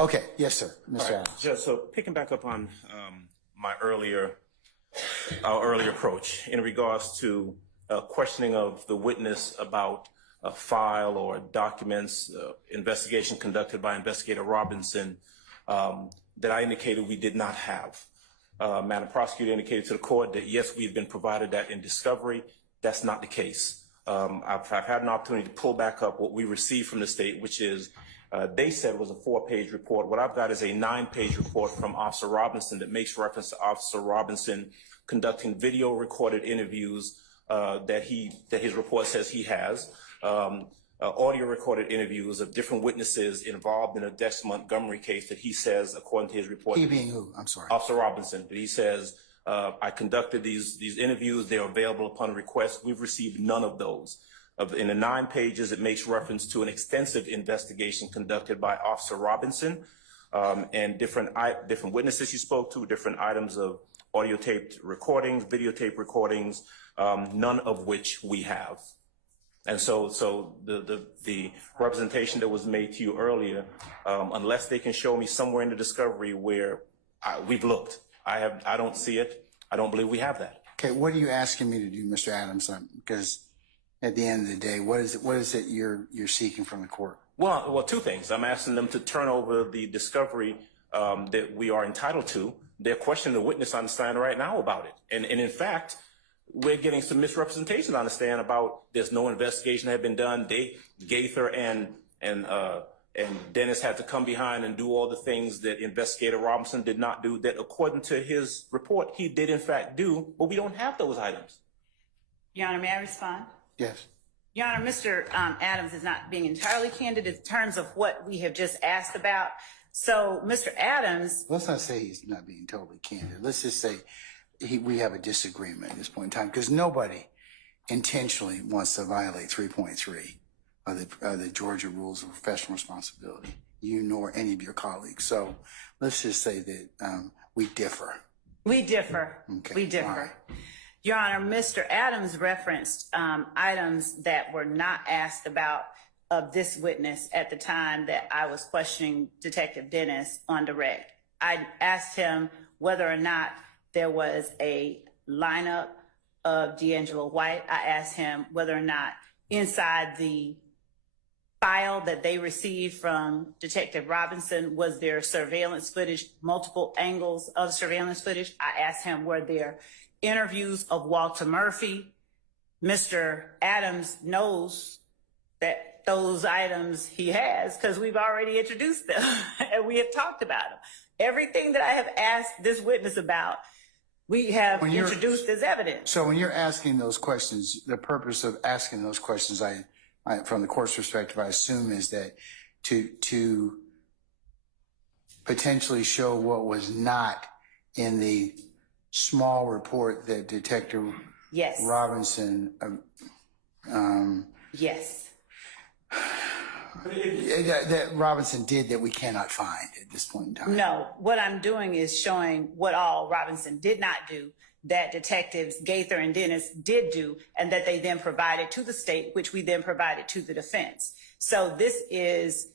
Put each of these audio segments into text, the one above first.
Okay, yes, sir, Mr. All right. Adams. Judge, so picking back up on our earlier approach in regards to questioning of the witness about a file or documents, investigation conducted by Investigator Robinson that I indicated we did not have. Madam Prosecutor indicated to the court that yes, we've been provided that in discovery. That's not the case. I've had an opportunity to pull back up what we received from the state, which is they said was a 4-page report. What I've got is a 9-page report from Officer Robinson that makes reference to Officer Robinson conducting video recorded interviews that his report says he has, audio recorded interviews of different witnesses involved in a Dexter Montgomery case that he says, according to his report. He being who? I'm sorry. Officer Robinson. That he says, I conducted these interviews. They're available upon request. We've received none of those. In the 9 pages, it makes reference to an extensive investigation conducted by Officer Robinson and different witnesses he spoke to, different items of audio taped recordings, videotape recordings, none of which we have. And so the representation that was made to you earlier, unless they can show me somewhere in the discovery where we've looked, I don't see it. I don't believe we have that. Okay, what are you asking me to do, Mr. Adams? Because at the end of the day, what is it you're seeking from the court? Well, 2 things. I'm asking them to turn over the discovery that we are entitled to. They're questioning the witness on the stand right now about it. And in fact, we're getting some misrepresentation on the stand about there's no investigation that had been done. Gaither and Dennis had to come behind and do all the things that Investigator Robinson did not do, that according to his report, he did in fact do, but we don't have those items. Your Honor, may I respond? Yes. Your Honor, Mr. Adams is not being entirely candid in terms of what we have just asked about. So, Mr. Adams... Let's not say he's not being totally candid. Let's just say we have a disagreement at this point in time, because nobody intentionally wants to violate 3.3 of the Georgia Rules of Professional Responsibility, you nor any of your colleagues. So let's just say that we differ. We differ. Okay. We differ. Right. Your Honor, Mr. Adams referenced items that were not asked about of this witness at the time that I was questioning Detective Dennis on direct. I asked him whether or not there was a lineup of D'Angelo White. I asked him whether or not inside the file that they received from Detective Robinson, was there surveillance footage, multiple angles of surveillance footage. I asked him, were there interviews of Walter Murphy? Mr. Adams knows that those items he has because we've already introduced them and we have talked about them. Everything that I have asked this witness about, we have introduced as evidence. So when you're asking those questions, the purpose of asking those questions, I from the court's perspective, I assume is that to potentially show what was not in the small report that Detective Robinson yes. that Robinson did that we cannot find at this point in time. No, what I'm doing is showing what all Robinson did not do, that Detectives Gaither and Dennis did do, and that they then provided to the state, which we then provided to the defense. So this is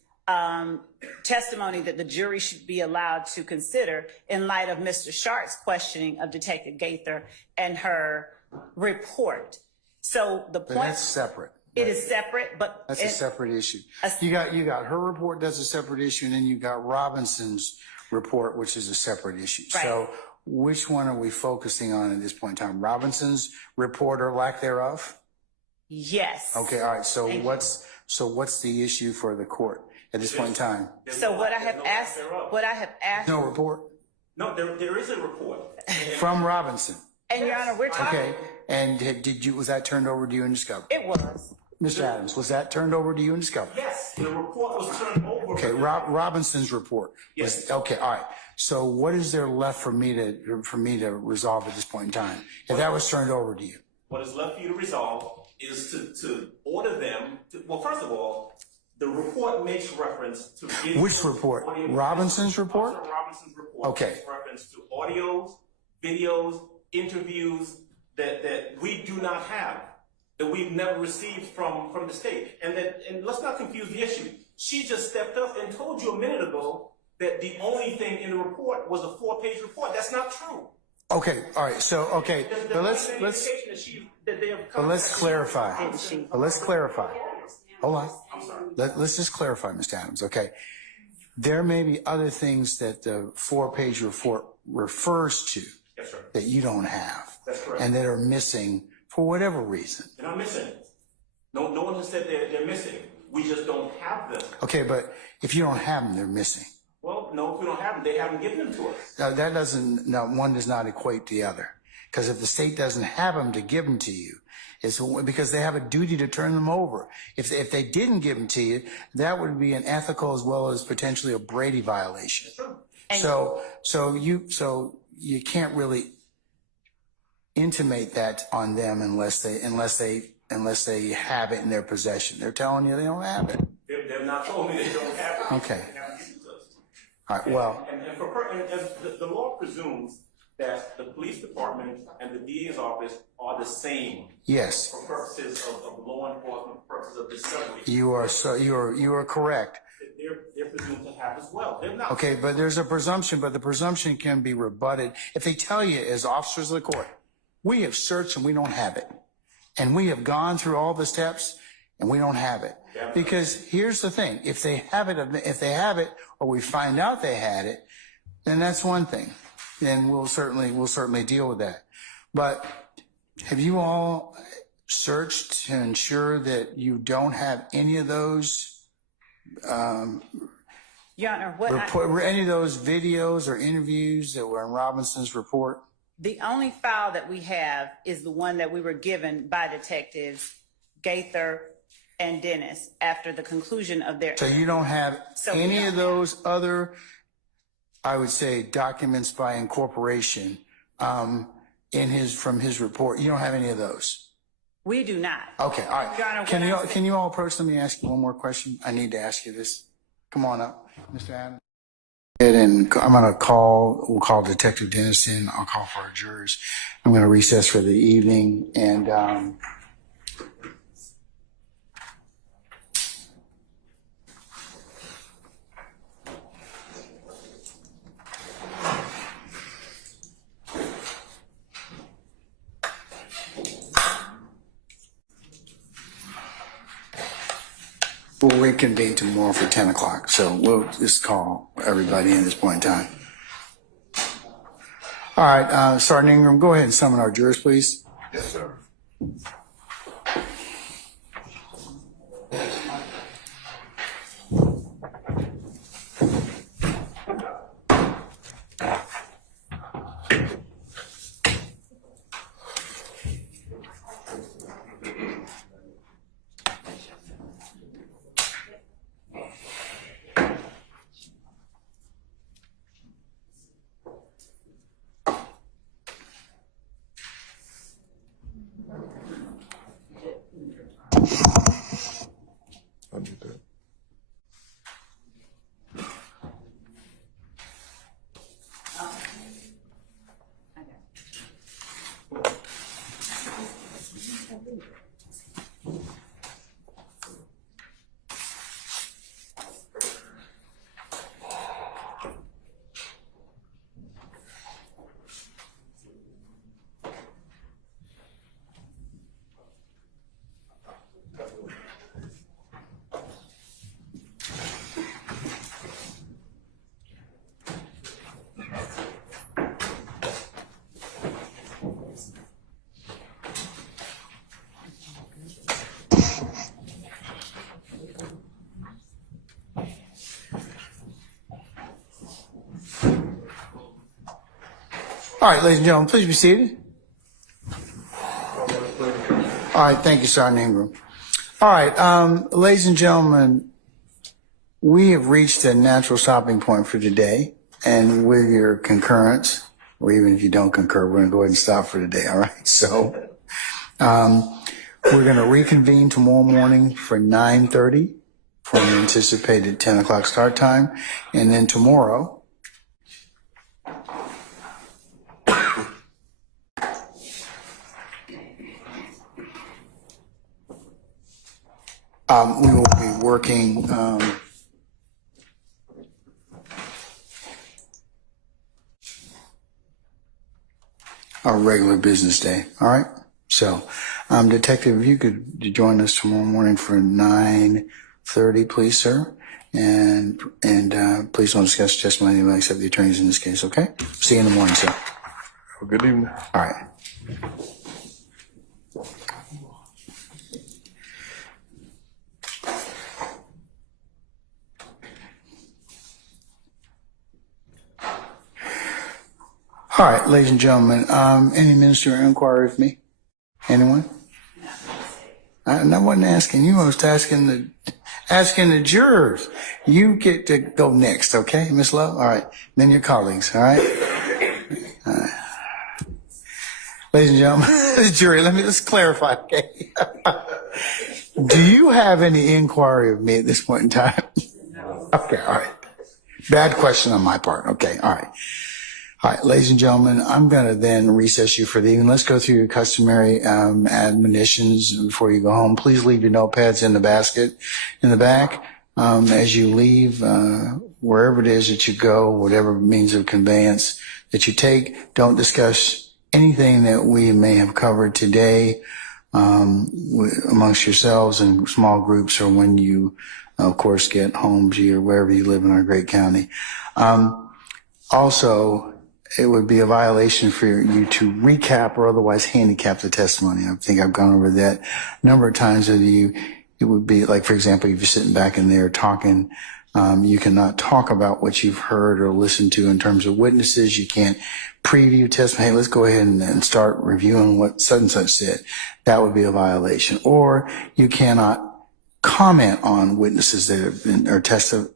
testimony that the jury should be allowed to consider in light of Mr. Sharp's questioning of Detective Gaither and her report. So the point— That's separate. It is separate, but— That's a separate issue. You got her report, that's a separate issue, and then you got Robinson's report, which is a separate issue. Right. So which one are we focusing on at this point in time? Robinson's report or lack thereof? Yes. Okay, all right. So what's the issue for the court at this point in time? So what I have asked, No report? No, there is a report. From Robinson. And Your Honor, we're talking— Okay, and was that turned over to you in discovery? It was. Mr. Adams, was that turned over to you in discovery? Yes, the report was turned over. Okay, Robinson's report. Yes. Okay, all right. So what is there left for me to resolve at this point in time? If that was turned over to you. What is left for you to resolve is to order them to, well, first of all, the report makes reference to Which report? Robinson's report? Robinson's report. Okay. Makes reference to audios, videos, interviews that we do not have, that we've never received from the state. And let's not confuse the issue. She just stepped up and told you a minute ago that the only thing in the report was a 4-page report. That's not true. Okay, all right, so, okay, but let's clarify. But let's clarify. Hold on. I'm sorry. Let's just clarify, Mr. Adams, okay? There may be other things that the 4-page report refers to Yes, sir. that you don't have. That's correct. And that are missing for whatever reason. They're not missing. No one has said they're missing. We just don't have them. Okay, but if you don't have them, they're missing. Well, no, if we don't have them, they haven't given them to us. Now, that doesn't, no, one does not equate the other. Because if the state doesn't have them to give them to you, it's because they have a duty to turn them over. If they didn't give them to you, that would be an ethical as well as potentially a Brady violation. Sure. So you can't really intimate that on them unless they have it in their possession. They're telling you they don't have it. They've not told me they don't have it. Okay. They haven't given it to us. All right. Well. And the law presumes that the police department and the DA's office are the same. Yes. For purposes of law enforcement, purposes of discovery. You are correct. They're presumed to have as well. They're not. Okay, but there's a presumption, but the presumption can be rebutted if they tell you as officers of the court, we have searched and we don't have it. And we have gone through all the steps and we don't have it. Yeah. Because here's the thing, if they have it, or we find out they had it, then that's one thing. Then we'll certainly deal with that. But have you all searched to ensure that you don't have any of those Your Honor, were any of those videos or interviews that were in Robinson's report? the only file that we have is the one that we were given by Detectives Gaither and Dennis after the conclusion of their. So you don't have any of those other, I would say, documents by incorporation from his report. You don't have any of those. We do not. Okay, all right. Your Honor, Can you all approach? Let me ask you one more question. I need to ask you this. Come on up, Mr. Adams. And I'm going to we'll call Detective Dennis in. I'll call for our jurors. I'm going to recess for the evening. And we'll reconvene tomorrow for 10 o'clock. So we'll just call everybody in this point in time. All right, Sergeant Ingram, go ahead and summon our jurors, please. Yes, sir. I'll do that. All right, ladies and gentlemen, please be seated. All right, thank you, Sergeant Ingram. All right, ladies and gentlemen, we have reached a natural stopping point for today, and with your concurrence, or even if you don't concur, we're going to go ahead and stop for today, all right? So we're going to reconvene tomorrow morning for 9:30 for an anticipated 10 o'clock start time, and then tomorrow, we will be working our regular business day. All right. So, Detective, if you could join us tomorrow morning for 9:30, please, sir. And please don't discuss testimony except the attorneys in this case. Okay. See you in the morning, sir. Well, good evening. All right. All right, ladies and gentlemen, any ministerial inquiry with me? Anyone? I wasn't asking you. I was asking the jurors. You get to go next, okay, Miss Love? All right. Then your colleagues, all right? Ladies and gentlemen, the jury, let's clarify, okay? Do you have any inquiry of me at this point in time? Okay, all right. Bad question on my part. Okay, all right. All right, ladies and gentlemen, I'm going to then recess you for the evening. Let's go through your customary admonitions before you go home. Please leave your notepads in the basket in the back. As you leave, wherever it is that you go, whatever means of conveyance that you take, don't discuss anything that we may have covered today amongst yourselves in small groups or when you, of course, get home to your wherever you live in our great county. Also, it would be a violation for you to recap or otherwise handicap the testimony. I think I've gone over that a number of times with you. It would be like, for example, if you're sitting back in there talking, you cannot talk about what you've heard or listened to in terms of witnesses. You can't preview testimony. Hey, let's go ahead and start reviewing what such and such said. That would be a violation. Or you cannot comment on witnesses that have been or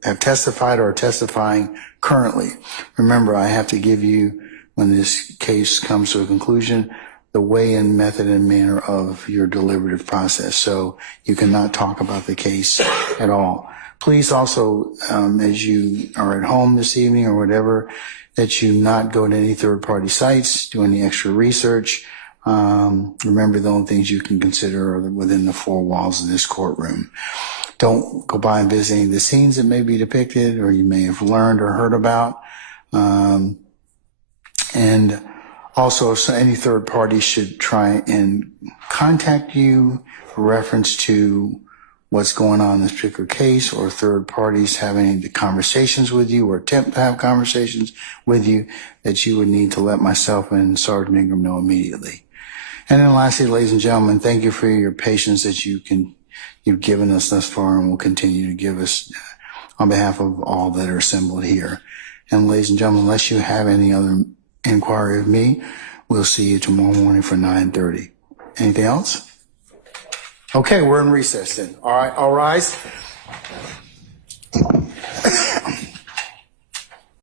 have testified or are testifying currently. Remember, I have to give you, when this case comes to a conclusion, the weigh-in method and manner of your deliberative process. So you cannot talk about the case at all. Please also, as you are at home this evening or whatever, that you not go to any third-party sites, do any extra research. Remember, the only things you can consider are within the four walls of this courtroom. Don't go by and visit any of the scenes that may be depicted or you may have learned or heard about. And also, if any third party should try and contact you for reference to what's going on in this particular case, or third parties having the conversations with you or attempt to have conversations with you, that you would need to let myself and Sergeant Ingram know immediately. And then lastly, ladies and gentlemen, thank you for your patience that you've given us thus far and will continue to give us on behalf of all that are assembled here. And ladies and gentlemen, unless you have any other inquiry of me, we'll see you tomorrow morning for 9:30. Anything else? Okay, we're in recess then. All right, all rise.